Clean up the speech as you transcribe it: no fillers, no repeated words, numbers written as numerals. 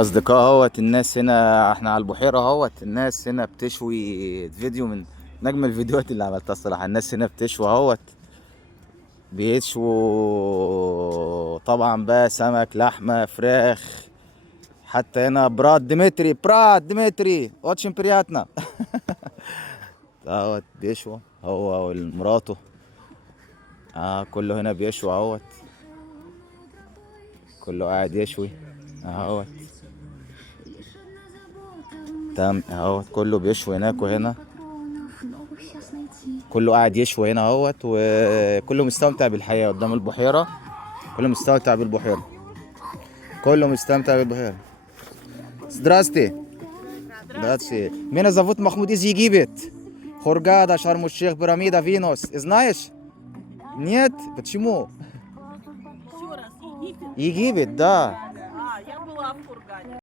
أصدقاء اهوت الناس هنا، احنا على البحيرة اهوت. الناس هنا بتشوي. فيديو من نجم الفيديوهات اللي عملتها الصراحة. الناس هنا بتشوي اهوت، بيشووا طبعا بقى سمك، لحمة، فراخ. حتى هنا براد ديمتري اوتشن برياتنا اهوت بيشوى هو ومراته. كله هنا بيشوي اهوت، كله قاعد يشوي اهوت. تمام اهوت، كله بيشوي هناك وهنا، كله قاعد يشوي هنا اهوت، وكله مستمتع بالحياة قدام البحيرة. كله مستمتع بالبحيرة، كله مستمتع بالبحيرة. Здрасте. Здрасте. Меня зовут Махмуд из Египет. Хургада, Шарм-эль-Шейх, пирамида, Винос. Знаешь? Нет? Почему? Еще раз, Египет? Египет, да. Я была в Хургаде.